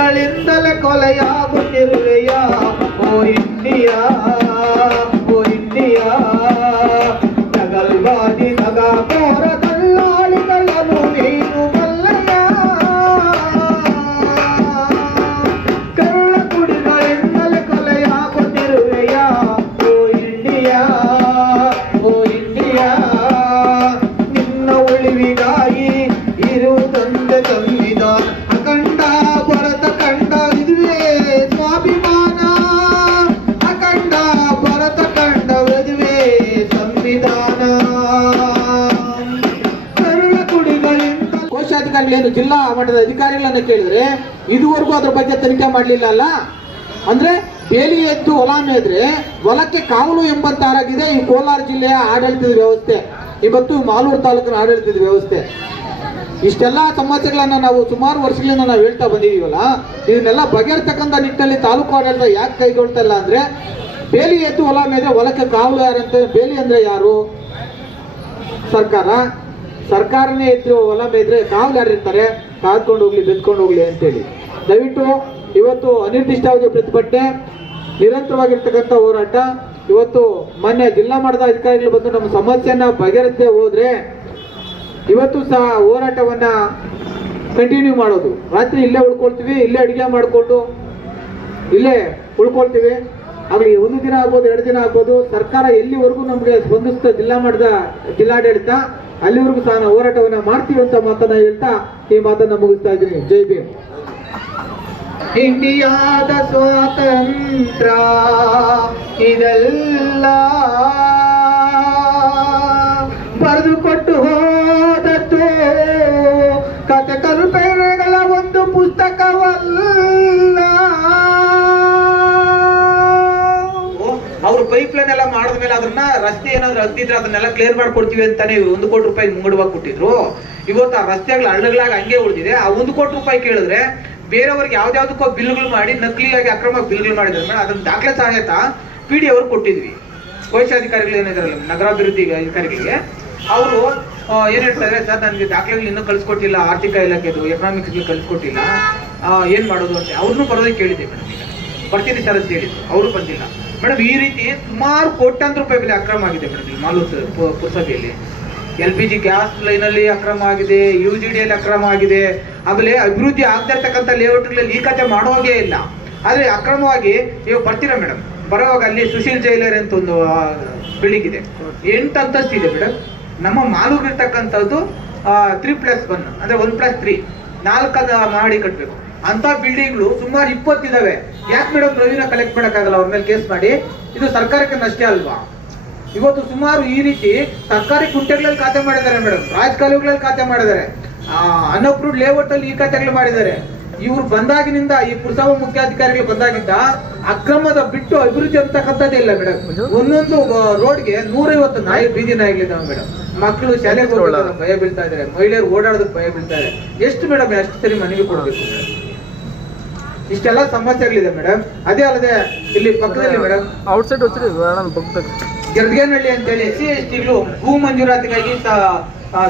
கண்களிந்தல கொலையாகும் இருவையா ಕೋಶಾಧಿಕಾರಿಗಳೇನು ಜಿಲ್ಲಾ ಮಟ್ಟದ ಅಧಿಕಾರಿಗಳನ್ನ ಕೇಳಿದ್ರೆ, ಇದುವರೆಗೂ ಅದ್ರ ಬಗ್ಗೆ ತನಿಖೆ ಮಾಡಲಿಲ್ಲ ಅಲ್ಲ? ಅಂದ್ರೆ ಬೇಲಿ ಎದ್ದು ಹೊಲ ಮೇದ್ರೆ ಹೊಲಕ್ಕೆ ಕಾವಲು ಎಂಬಂತಾರಾಗಿದೆ ಈ ಕೋಲಾರ ಜಿಲ್ಲೆಯ ಆಡಳಿತದ ವ್ಯವಸ್ಥೆ. ಇವತ್ತು ಮಾಲೂರು ತಾಲೂಕಿನ ಆಡಳಿತದ ವ್ಯವಸ್ಥೆ. ಇಷ್ಟೆಲ್ಲ ಸಮಸ್ಯೆಗಳನ್ನ ನಾವು ಸುಮಾರು ವರ್ಷಗಳಿಂದ ನಾವು ಹೇಳ್ತಾ ಬಂದಿದೀವಲ್ಲ ಇದನ್ನೆಲ್ಲ ಬಗೆಹರ್ತಕ್ಕಂಥ ನಿಟ್ಟಿನಲ್ಲಿ ತಾಲೂಕು ಆಡಳಿತ ಯಾಕೆ ಕೈಗೊಳ್ತಾ ಇಲ್ಲ ಅಂದ್ರೆ, ಬೇಲಿ ಎದ್ದು ಹೊಲ ಮೇದ್ರೆ ಹೊಲಕ್ಕೆ ಕಾವಲು ಯಾರಂತ, ಬೇಲಿ ಅಂದ್ರೆ ಯಾರು? ಸರ್ಕಾರ. ಸರ್ಕಾರನೇ ಎತ್ತು ಹೊಲ ಮೇದ್ರೆ ಕಾವಲು ಯಾರು ಇರ್ತಾರೆ? ಕಾದ್ಕೊಂಡು ಹೋಗ್ಲಿ, ಬೆದ್ಕೊಂಡು ಹೋಗ್ಲಿ ಅಂತೇಳಿ. ದಯವಿಟ್ಟು ಇವತ್ತು ಅನಿರ್ದಿಷ್ಟಾವಧಿ ಪ್ರತಿಭಟನೆ, ನಿರಂತರವಾಗಿರ್ತಕ್ಕಂಥ ಹೋರಾಟ, ಇವತ್ತು ಮೊನ್ನೆ ಜಿಲ್ಲಾ ಮಟ್ಟದ ಅಧಿಕಾರಿಗಳು ಬಂದು ನಮ್ಮ ಸಮಸ್ಯೆಯನ್ನ ಬಗೆಹರಿಸದೆ ಹೋದ್ರೆ ಇವತ್ತು ಸಹ ಹೋರಾಟವನ್ನ ಕಂಟಿನ್ಯೂ ಮಾಡೋದು. ರಾತ್ರಿ ಇಲ್ಲೇ ಉಳ್ಕೊಳ್ತೀವಿ, ಇಲ್ಲೇ ಅಡುಗೆ ಮಾಡಿಕೊಂಡು ಇಲ್ಲೇ ಉಳ್ಕೊಳ್ತೀವಿ. ಆಗಲಿ, ಒಂದು ದಿನ ಆಗ್ಬೋದು, ಎರಡು ದಿನ ಆಗ್ಬೋದು, ಸರ್ಕಾರ ಎಲ್ಲಿವರೆಗೂ ನಮಗೆ ಸ್ಪಂದಿಸ್ತಾ ಜಿಲ್ಲಾ ಮಟ್ಟದ ಜಿಲ್ಲಾಡಳಿತ? ಅಲ್ಲಿವರೆಗೂ ಸಹ ಹೋರಾಟವನ್ನ ಮಾಡ್ತೀವಿ ಅಂತ ಮಾತನ್ನ ಹೇಳ್ತಾ ಈ ಮಾತನ್ನ ಮುಗಿಸ್ತಾ ಇದ್ದೀನಿ. ಜೈ ಭೀಮ್. ಇಂಡಿಯಾದ ಸ್ವಾತಂತ್ರ್ಯ ಇದೆಲ್ಲ ಲೈನ್ ಮಾಡಿದ್ಮೇಲೆ ಅದನ್ನ ರಸ್ತೆ ಏನಾದ್ರು ಅಗ್ದಿದ್ರೆ ಅದನ್ನೆಲ್ಲ ಕ್ಲಿಯರ್ ಮಾಡ್ಕೊಡ್ತೀವಿ ಅಂತಾನೆ ಒಂದು ಕೋಟಿ ರೂಪಾಯಿ ಮುಂಗಡವಾಗಿ ಕೊಟ್ಟಿದ್ರು. ಇವತ್ತು ಆ ರಸ್ತೆಗಳ ಹಳ್ಳಗಳಾಗಿ ಹಂಗೆ ಉಳಿದಿದೆ. ಆ ಒಂದು ಕೋಟಿ ರೂಪಾಯಿ ಕೇಳಿದ್ರೆ ಬೇರೆಯವ್ರಿಗೆ ಯಾವ್ದಾವ್ದಕ್ಕೋ ಬಿಲ್ಗಳು ಮಾಡಿ ನಕಲಿಯಾಗಿ ಅಕ್ರಮ ಬಿಲ್ಗಳು ಮಾಡಿದ್ರು ಮೇಡಮ್, ಅದನ್ನ ದಾಖಲೆ ಸಹಾಯತ ಪಿ ಡಿ ಅವ್ರು ಕೊಟ್ಟಿದ್ವಿ. ಕೋಶಾಧಿಕಾರಿಗಳು ಏನಿದಾರಲ್ಲ, ನಗರಾಭಿವೃದ್ಧಿ ಅಧಿಕಾರಿಗಳಿಗೆ. ಅವರು ಏನ್ ಹೇಳ್ತಾರೆ, ಸರ್, ನನಗೆ ದಾಖಲೆಗಳು ಇನ್ನೂ ಕಳ್ಸಿಕೊಟ್ಟಿಲ್ಲ, ಆರ್ಥಿಕ ಇಲಾಖೆದು ಎಕನಾಮಿಕ್ಸ್ಗೆ ಕಳ್ಸಿಕೊಟ್ಟಿಲ್ಲ. ಏನ್ ಮಾಡೋದು? ಅಂತ. ಅವ್ರನ್ನೂ ಬರೋದಕ್ಕೆ ಕೇಳಿದೆ ಮೇಡಮ್ ಈಗ. ಬರ್ತೀನಿ ಸರ್ ಅಂತ ಹೇಳಿದ್ರು. ಅವರು ಬಂದಿಲ್ಲ. ಮೇಡಮ್, ಈ ರೀತಿ ಸುಮಾರು ಕೋಟ್ಯಾಂತರ ರೂಪಾಯಿ ಬೆಲೆ ಅಕ್ರಮ ಆಗಿದೆ ಮೇಡಮ್, ಈ ಮಾಲೂರು ಪು- ಪುರಸಭೆಯಲ್ಲಿ. ಎಲ್ ಪಿ ಜಿ ಗ್ಯಾಸ್ ಲೈನಲ್ಲಿ ಅಕ್ರಮ ಆಗಿದೆ, ಯು ಜಿ ಡಿಯಲ್ಲಿ ಅಕ್ರಮ ಆಗಿದೆ. ಆಮೇಲೆ ಅಭಿವೃದ್ಧಿ ಆಗದೆ ಇರ್ತಕ್ಕಂಥ ಲೇಔಟ್ಗಳಲ್ಲಿ ಈ ಕತೆ ಮಾಡೋವಾಗೇ ಇಲ್ಲ. ಆದ್ರೆ ಅಕ್ರಮವಾಗಿ ನೀವು ಬರ್ತೀರಾ ಮೇಡಮ್? ಬರೋವಾಗ ಅಲ್ಲಿ ಸುಶೀಲ್ ಜೈಲರ್ ಅಂತ ಒಂದು ಬಿಲ್ಡಿಂಗ್ ಇದೆ ಎಂಟು ಅಂತಸ್ತಿದೆ ಮೇಡಮ್. ನಮ್ಮ ಮಾಲೂರು ಇರ್ತಕ್ಕಂಥದ್ದು ತ್ರೀ ಪ್ಲಸ್ ಒನ್ ಅಂದರೆ ಒನ್ ಪ್ಲಸ್ ತ್ರೀ ನಾಲ್ಕದ ಮಹಡಿ ಕಟ್ಟಬೇಕು ಅಂತ ಬಿಲ್ಡಿಂಗ್ಗಳು ಸುಮಾರು ಇಪ್ಪತ್ತಿದಾವೆ. ಯಾಕೆ ಮೇಡಮ್ ರವಿನ ಕಲೆಕ್ಟ್ ಮಾಡೋಕ್ಕಾಗಲ್ಲ? ಅವ್ರ ಮೇಲೆ ಕೇಸ್ ಮಾಡಿ. ಇದು ಸರ್ಕಾರಕ್ಕೆ ನಷ್ಟೇ ಅಲ್ವಾ? ಇವತ್ತು ಸುಮಾರು ಈ ರೀತಿ ಸರ್ಕಾರಿ ಕುಂಟೆಗಳಲ್ಲಿ ಖಾತೆ ಮಾಡಿದ್ದಾರೆ ಮೇಡಮ್ ರಾಜಕಾಲುಗಳಲ್ಲಿ ಖಾತೆ ಮಾಡಿದ್ದಾರೆ. ಅನ್ಅಪ್ರೂವ್ಡ್ ಲೇಔಟ್ ಅಲ್ಲಿ ಈ ಖಾತೆಗಳು ಮಾಡಿದ್ದಾರೆ. ಇವ್ರು ಬಂದಾಗಿನಿಂದ ಈ ಪುರಸಭಾ ಮುಖ್ಯಾಧಿಕಾರಿಗಳು ಬಂದಾಗಿಂದ ಅಕ್ರಮದ ಬಿಟ್ಟು ಅಭಿವೃದ್ಧಿ ಅಂತಕ್ಕಂಥದ್ದೇ ಇಲ್ಲ ಮೇಡಮ್ ಒಂದೊಂದು ರೋಡ್ಗೆ ನೂರೈವತ್ತು ನಾಯಿ ಬೀದಿ ನಾಯಿಗಳಿದ್ದಾವೆ ಮೇಡಮ್ ಮಕ್ಕಳು ಶಾಲೆಗೆ ಭಯ ಬೀಳ್ತಾ ಇದಾರೆ. ಮಹಿಳೆಯರು ಓಡಾಡೋದಕ್ಕೆ ಭಯ ಬೀಳ್ತಾ ಎಷ್ಟು ಮೇಡಮ್ ಎಷ್ಟು ಸರಿ ಮನೆಗೆ ಕೊಡಬೇಕು ಇಷ್ಟೆಲ್ಲ ಸಮಸ್ಯೆಗಳಿದೆ ಮೇಡಮ್. ಅದೇ ಅಲ್ಲದೆ ಇಲ್ಲಿ ಪಕ್ಕದಲ್ಲಿ ಮೇಡಮ್. ಔಟ್ಸೈಡ್ ಹೋಗ್ತೀರಿ ನಾನು ಪಕ್ಕದಾಗ ಗೆರ್ಗೇನಹಳ್ಳಿ ಅಂತೇಳಿ ಸಿ ಎಸ್ ಟಿಗಳು ಭೂ ಮಂಜೂರಾತಿಗಾಗಿ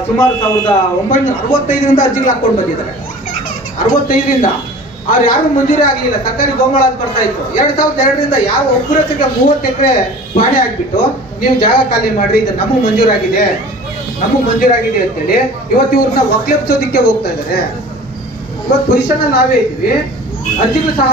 ಸುಮಾರು ಸಾವಿರದ ಒಂಬೈನೂರ ಅರವತ್ತೈದರಿಂದ ಅರ್ಜಿಗಳು ಹಾಕೊಂಡು ಬಂದಿದ್ದಾರೆ. ಅರವತ್ತೈದರಿಂದ. ಅವ್ರು ಯಾರು ಮಂಜೂರಿ ಆಗಲಿಲ್ಲ. ಸರ್ಕಾರಿ ಗೊಂಬಳ ಅಂತ ಬರ್ತಾ ಇತ್ತು. ಎರಡ್ ಸಾವಿರದ ಎರಡರಿಂದ ಯಾವ ಒಬ್ಬರ ಸಿಕ್ಕ ಮೂವತ್ತು ಎಕರೆ ಪಾಣಿ ಆಗ್ಬಿಟ್ಟು ನೀವು ಜಾಗ ಖಾಲಿ ಮಾಡ್ರಿ ಇದು ನಮಗ್ ಮಂಜೂರಾಗಿದೆ. ನಮಗ್ ಮಂಜೂರಾಗಿದೆ ಅಂತೇಳಿ ಇವತ್ತು ಇವ್ರನ್ನ ಒಕ್ಲೆಪ್ಸೋದಿಕ್ಕೆ ಹೋಗ್ತಾ ಇದ್ದಾರೆ. ಇವತ್ತು ಪೊಸಿಷನ್ ನಾವೇ ಇದ್ದೀವಿ. ಅರ್ಜಿಗಳು ಸಹ